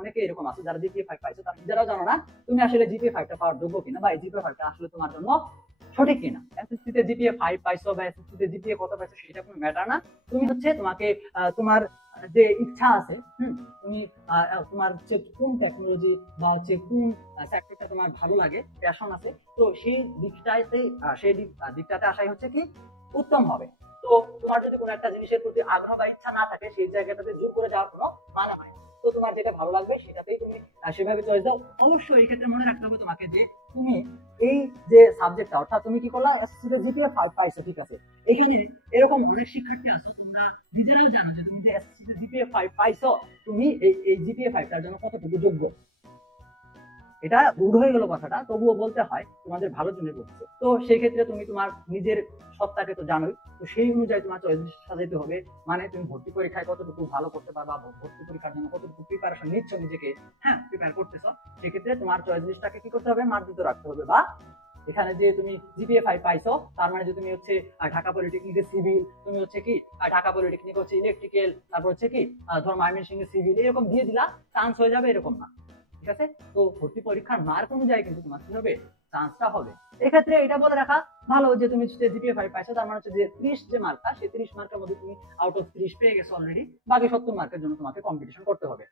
অনেকে এরকম আছে যারা জিপিএ 5 পাইছো, তারা নিজেরাও জানো না তুমি আসলে জিপিএ 5টা পাওয়ার যোগ্য কিনা, বা এই জিপিএ 5টা আসলে তোমার জন্য সঠিক কিনা। এসএসসি তে জিপিএ 5 পাইছো বা এসএসসি তে জিপিএ কত পাইছো সেটা কোনো ম্যাটার না। তুমি হচ্ছে তোমাকে তোমার যে ইচ্ছা আছে, তুমি তোমার হচ্ছে কোন টেকনোলজি বা হচ্ছে কোন সেক্টরটা তোমার ভালো লাগে, প্যাশন আছে, তো সেই দিকটাতে দিকটাতে আসাই হচ্ছে কি উত্তম হবে। তো তোমার যদি কোনো একটা জিনিসের প্রতি আগ্রহ বা ইচ্ছা না থাকে, সেই জায়গাটাতে জোর করে যাওয়ার কোনো মানে হয় না। তো তোমার যেটা ভালো লাগবে সেটাতেই তুমি সেভাবে চয়েস দাও। অবশ্যই এই ক্ষেত্রে মনে রাখতে হবে তোমাকে যে তুমি এই যে সাবজেক্টটা, অর্থাৎ তুমি কি করলা, এসএসসি তে জিপিএ 5 পাইছো, ঠিক আছে, এখানে এরকম অনেক শিক্ষার্থী আছে তোমরা নিজেরাই জানো যে তুমি যে এসএসসি তে জিপিএ 5 পাইছো, তুমি এই জিপিএ 5টার জন্য কতটুকু যোগ্য। এটা রুড হয়ে গেল কথাটা, তবুও বলতে হয়, তোমাদের ভালোর জন্য বলছে। তো সেই ক্ষেত্রে তুমি তোমার নিজের সত্তাকে তো জানোই, তো সেই অনুযায়ী তোমার চয়েস সাজাইতে হবে। মানে তুমি ভর্তি পরীক্ষায় কতটুকু ভালো করতে পারবা, ভর্তি পরীক্ষার জন্য কতটুকু প্রিপারেশন নিচ্ছ, নিজেকে প্রিপেয়ার করতেছ, সেক্ষেত্রে তোমার চয়েস লিস্টটাকে কি করতে হবে, মার্জিত রাখতে হবে। বা এখানে যে তুমি জিপিএ 5 পাইছো, তার মানে যে তুমি হচ্ছে ঢাকা পলিটেকনিকে সিভিল, তুমি হচ্ছে কি ঢাকা পলিটেকনিক হচ্ছে ইলেকট্রিক্যাল, তারপর হচ্ছে কি ধর ময়মনসিংহে সিভিল, এরকম দিয়ে দিলা চান্স হয়ে যাবে, এরকম না। ঠিক আছে, তো ভর্তি পরীক্ষার মার্ক অনুযায়ী কিন্তু তোমার কি হবে, চান্সটা হবে। এক্ষেত্রে এটা বলে রাখা ভালো যে তুমি জিপিএ 5 পাইছো, তার মানে হচ্ছে যে 30 যে মার্কটা, সেই 30 মার্কের মধ্যে তুমি আউট অফ 30 পেয়ে গেছো অলরেডি, বাকি 70 মার্কের জন্য তোমাকে কম্পিটিশন করতে হবে।